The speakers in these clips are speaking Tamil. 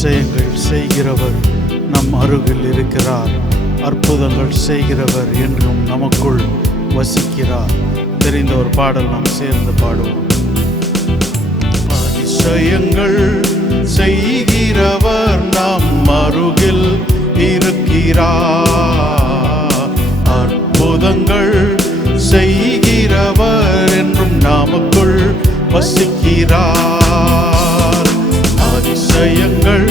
அதிசயங்கள் செய்கிறவர் நம் அருகில் இருக்கிறார். அற்புதங்கள் செய்கிறவர் என்றும் நமக்குள் வசிக்கிறார். தெரிந்த ஒரு பாடல் நாம் சேர்ந்து பாடுவோம். அதிசயங்கள் செய்கிறவர் நம் அருகில் இருக்கிறார். அற்புதங்கள் செய்கிறவர் என்றும் நமக்குள் வசிக்கிறார். அதிசயங்கள்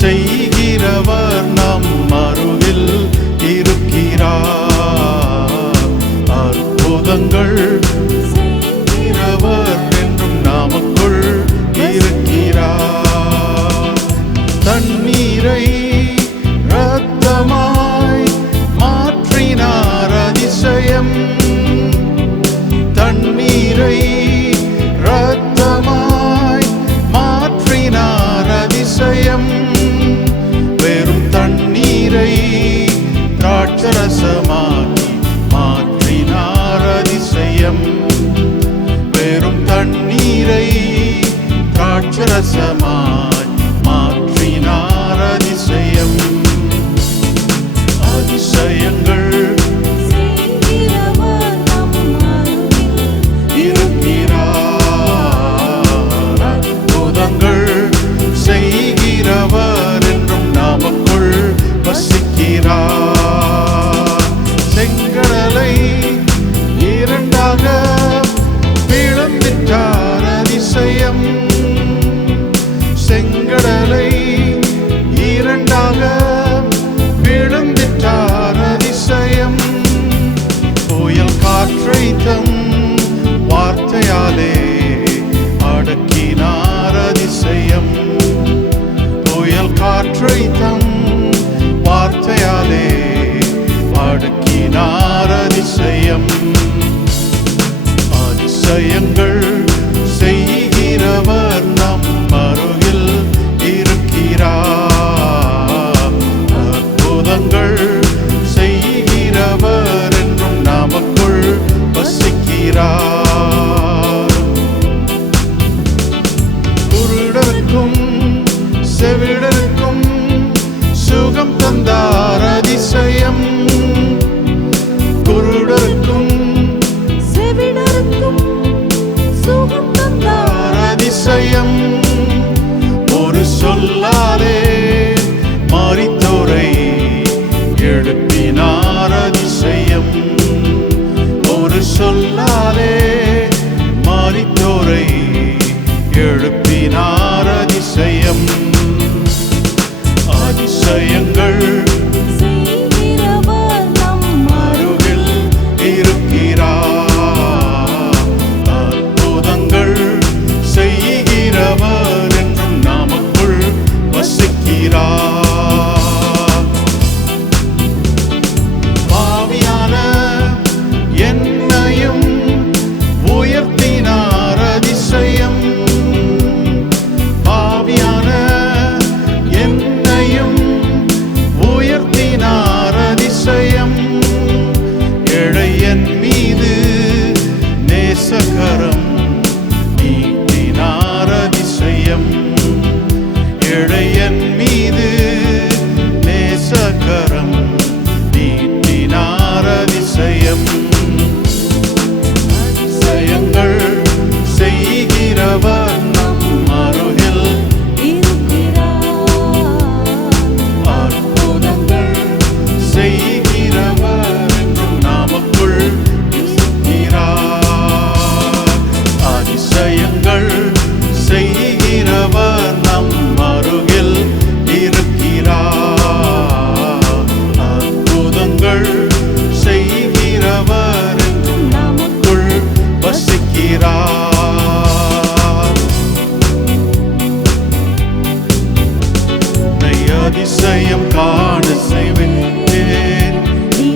செய்கிறவர் நம் அருகில் இருக்கிறார். அற்புதங்கள் செய்கிறவர் என்றும் நமக்குள் இருக்கிறார். தண்ணீரை இரத்தமாய் மாற்றினார் அதிசயம். தண்ணீரை இரத்தமாய் மாற்றினார் அதிசயம். வெறும் தண்ணீரை திராட்சரசமாக்கி மாற்றினார் அதிசயம். வெறும் தண்ணீரை திராட்சரசமாய் மாற்றினார் அதிசயம். அதிசயங்கள் இருக்கிறார். அற்புதங்கள் செய்கிறவர் என்றும் நமக்குள் வசிக்கிறார். செங்கடலை இரண்டாக பிளந்திட்டார் அதிசயம். செங்கடலை இரண்டாக பிளந்திட்டார் அதிசயம். புயல் காற்றை தம் வார்த்தையாலே அடக்கினார் அதிசயம். புயல் காற்றை தம் வார்த்தையாலே அடக்கினார் அதிசயம். அதிசயங்கள் செய்கிறவர் நம் அருகில் இருக்கிறார். அற்புதங்கள் செய்கிறவர் என்றும் நமக்குள் வசிக்கிறார். குருடருக்கும் செவிடருக்கும் சுகம் தந்தார் அதிசயம். குருடருக்கும் செவிடருக்கும் சுகம் தந்தார் அதிசயம். ஒரு சொல்லாலே மரித்தோரை எழுப்பினார் அதிசயம். ஒரு சொல்லாலே மரித்தோரை எழுப்பினார் அதிசயம். அதிசயங்கள் செய்கிறவர் நம் அருகில் இருக்கிறார். அற்புதங்கள் செய்கிறவர் என்றும் நமக்குள் வசிக்கிறார். பாவியான என்னையும் உயர்த்தினார் அதிசயம். பாவியான என்னையும் உயர்த்தினார் அதிசயம். இளையன் மீது நேசகரம் நீட்டினார் அதிசயம். இளையன் மீது நேசகரம் நீட்டினார் அதிசயம். அதிசயங்கள் செய்கிறவர் நம் அருகில் அற்புதங்கள் செய்கிறவர் என்றும் நமக்குள் இருக்கிறார். அதிசயங்கள் செய்கிறவர் நம் அருகில் இருக்கிறார். அற்புதங்கள் செய்கிறவர் என்றும் நமக்குள் வசிக்கிறார். உன்னை அதிசயம் காண செய்வேன்,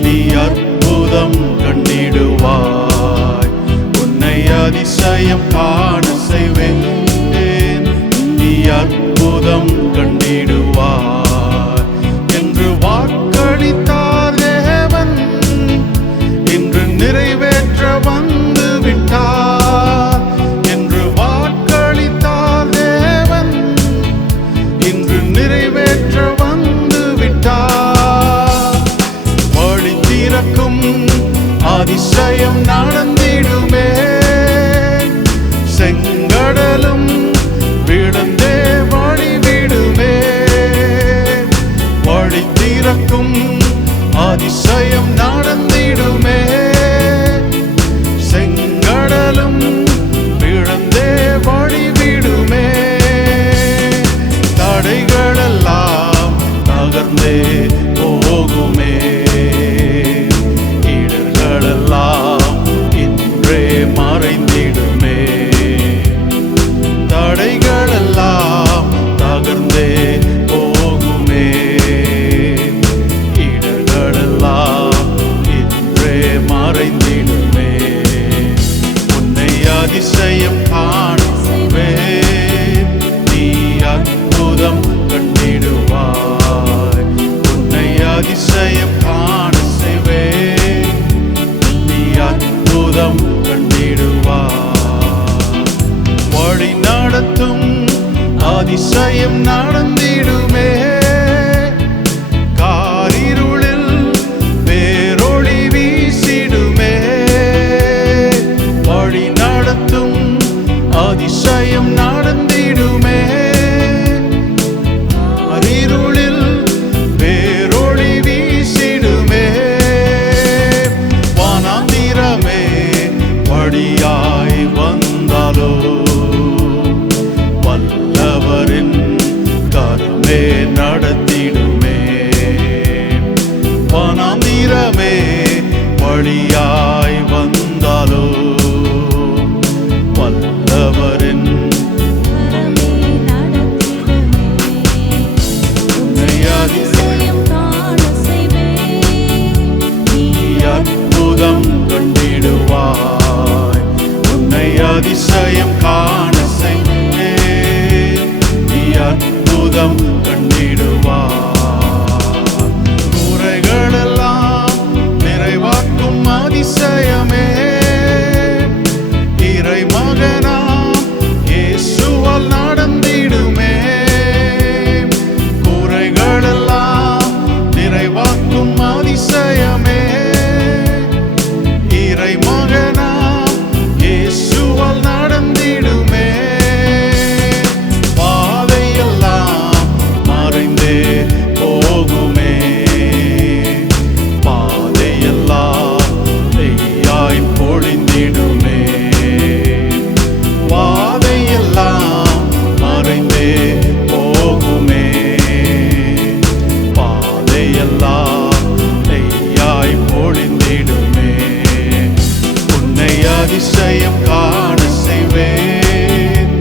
நீ அற்புதம் கண்டிடுவாய். உன்னை அதிசயம் காண செய்வேன், நீ அற்புதம் கண்டிடுவாய் என்று வாக்களித்தார் தேவன். இன்று நிறைவேற்ற வந்து விட்டார் என்று வாக்களித்தார் தேவன். இன்று நடந்திடுமே. செங்கடலும் விடந்தே வழி விடுமே. வழி திறக்கும் அதிசயம் நடந்திடுமே. செங்கடலும் விடந்தே வழி விடுமே. தடைகளெல்லாம் நகர்ந்தே போகுமே. இடர்களெல்லாம் இன்றே மறைந்திடுமே. தடைகளெல்லாம் நகர்ந்தே போகுமே. இடர்களெல்லாம் இன்றே மறைந்திடுமே. உன்னை அதிசயம் காணவே நீ அற்புதம் கண்டிடுவாய். உன்னை அதிசயம் காண செய்வே நீ அற்புதம் கண்டிடுவாய். வழி நடத்தும் அதிசயம் நடந்திடுமே. காரிருளில் பேரொளி வீசிடுமே. வழி நடத்தும் அதிசயம் நடந்திடுமே. அரிருளில் பேரொளி வீசிடுமே. வானாந்திரமே வழியாய் வந்தாலோ வல்லவரின் கரமே நடத்திடுமே. வானாந்திரமே வழியாய் வந்தாலோ வல்லவரின் அற்புதம் கண்டிடுவாய். உன்னை அதிசயம் காண செய்வே நீ அற்புதம் கண்டிடுவாய். குறைகளெல்லாம் நிறைவாக்கும் அதிசயமே. இறை மகனாம் இயேசுவால் நடந்திடுமே. குறைகளெல்லாம் நிறைவாக்கும் அதிசயமே. இறை மகனாம் இயேசுவால் நடந்திடுமே. பாதையெல்லாம் மறைந்தே போகுமே. பாதையெல்லாம் நெய்யாய் பொழிந்திடுமே. பாதையெல்லாம் மறைந்தே போகுமே. பாதையெல்லாம் நெய்யாய் பொழிந்திடுமே. உன்னை அதிசயம் காண செய்வேன்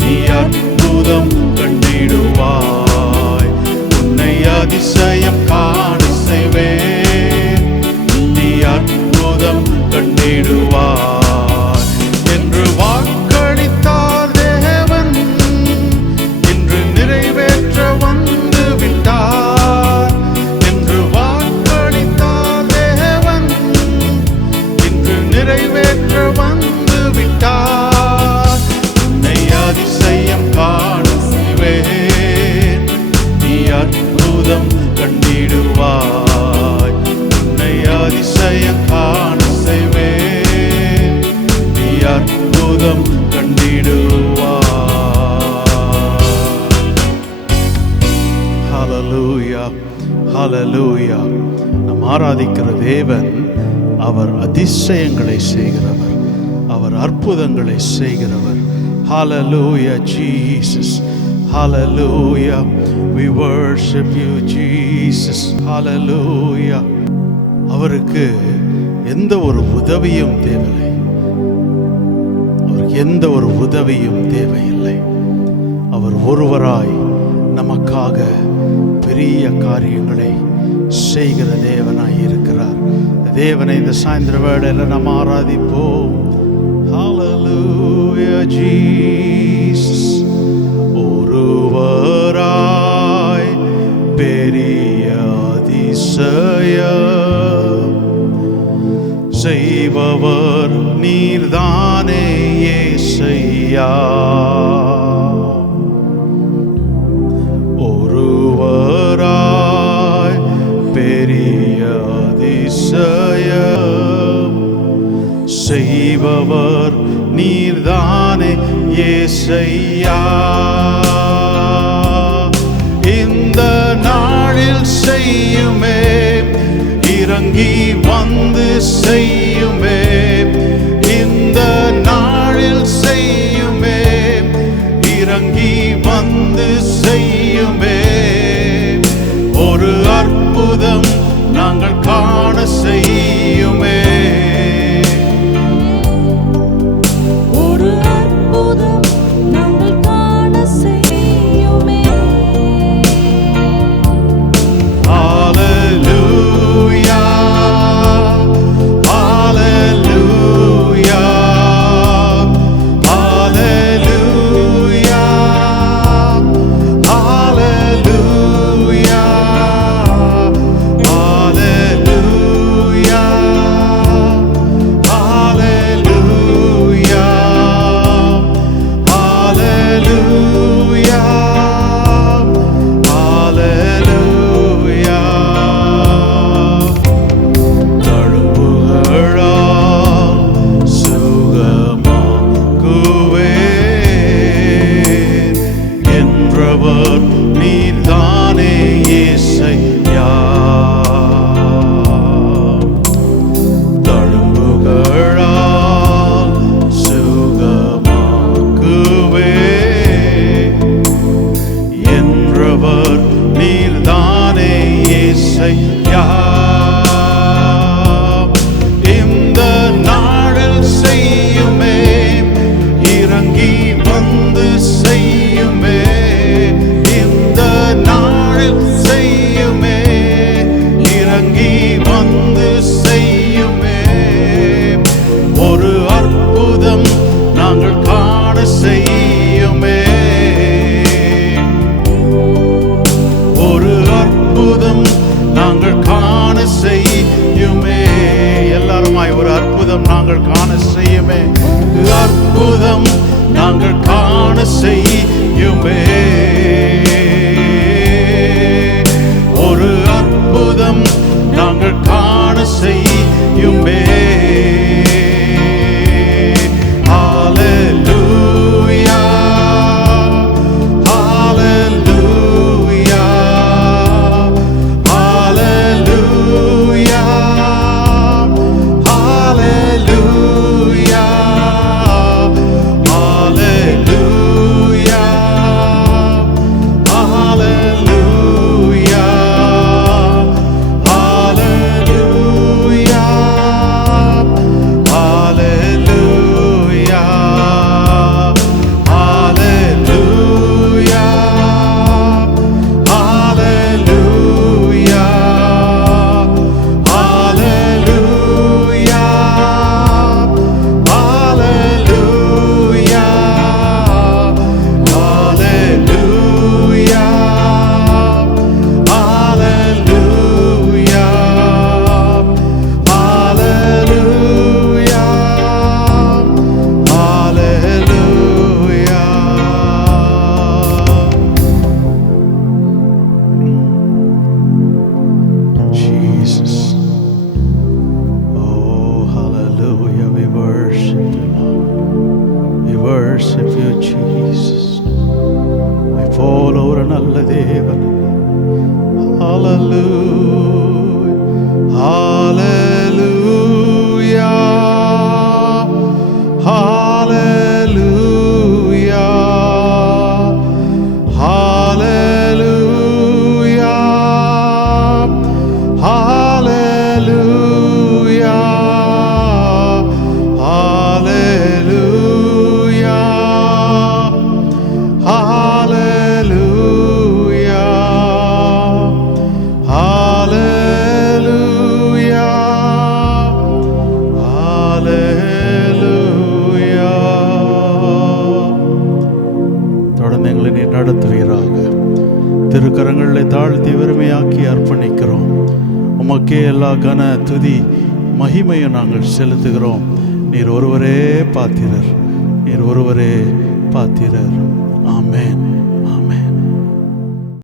நீ அற்புதம் கண்டிடுவாய். உன்னை அதிசயம் காண செய்வேன் நீ அற்புதம் கண்டிடுவாய். என்று வாக்களித்தார் தேவன் இன்று நிறைவேற்ற வந்து விட்டார். என்று வாக்களித்தார் தேவன் இன்று நிறைவேற்ற வந்து விட்டார். உன்னை அதிசயம் காண செய்வேன் நீ அற்புதம் கண்டிடுவாய். உன்னை அதிசயம் காண செய்வேன் நீ அற்புதம் கண்டிடுவாய். ஹல்லேலூயா, ஹல்லேலூயா. நாம் ஆராதிக்கிற தேவன் அவர் அதிசயங்களை செய்கிறவர். அவர் அற்புதங்களை செய்கிறவர். Hallelujah, Jesus. Hallelujah. We worship you, Jesus. Hallelujah. அவருக்கு எந்த ஒரு உதவியும் தேவையில்லை. அவருக்கு எந்த ஒரு உதவியும் தேவையில்லை. அவர் ஒருவராய் நமக்காக பெரிய காரியங்களை செய்கிற தேவனாய் இருக்கிறார். தேவனை இந்த சாயந்திர வேளையில் நாம் ஆராதிப்போம். Hallelujah, Jesus. ஒருவராய் பெரிய அதிசயம் செய்பவர் நீர்தானே இயேசையா. ஒருவராய் பெரிய அதிசயம் செய்பவர் நீர்தானே ஏசையா. இந்த நாளில் செய்யுமே, இறங்கி வந்து செய்யுமே. இந்த நாளில் செய்யுமே, இறங்கி வந்து செய்யுமே. ஒரு அற்புதம் நாங்கள் காண செய்யுமே. ஒரு அற்புதம் நாங்கள் காண செய்யுமே. ஹalleluya, ஹalleluya, ஹalleluya, ஹalleluya, நீர்தானே ஏசையா. தழும்புகளால் சுகமாக்குவே என்றவர் நீர்தானே ஏசையா. இந்த நாளில் செய்யுமே, இறங்கி வந்து செய்யுமே. இந்த நாளில் செய்யுமே, இறங்கி வந்து செய்யுமே. ஒரு அற்புதம் நாங்கள் காண செய்யுமே. ஒரு அற்புதம் நாங்கள் காண செய்யுமே. எல்லாருமாய் ஒரு அற்புதம் நாங்கள் காண செய்யுமே. அற்புதம் நாங்கள் காண செய்யுமே. ஒரு அற்புதம் நாங்கள் காண செய்யுமே. ஹalleluya, ஹalleluya, ஹalleluya, ஹalleluya, ஹalleluya, ஹalleluya, ஹalleluya, ஹalleluya, ஹalleluya, ஹalleluya, ஹalleluya, ஹalleluya, ஹalleluya, ஹalleluya, ஹalleluya, Jesus. Oh, hallelujah. We worship you, Lord. We worship you, Jesus. We follow ஒரு நல்ல தேவன். Hallelujah. Hallelujah. Hallelujah. Hallelujah. Hallelujah. Hallelujah. Hallelujah. Hallelujah. Hallelujah. தொடர்ந்து எங்களை நீ நடத்துவீராக. திருக்கரங்களை தாழ்த்தி வெறுமையாக்கி அர்ப்பணிக்கிறோம். உமக்கே எல்லா கன துதி மகிமையும் நாங்கள் செலுத்துகிறோம். நீர் ஒருவரே பாத்திரர். நீர் ஒருவரே பாத்திரர். ஆமென்.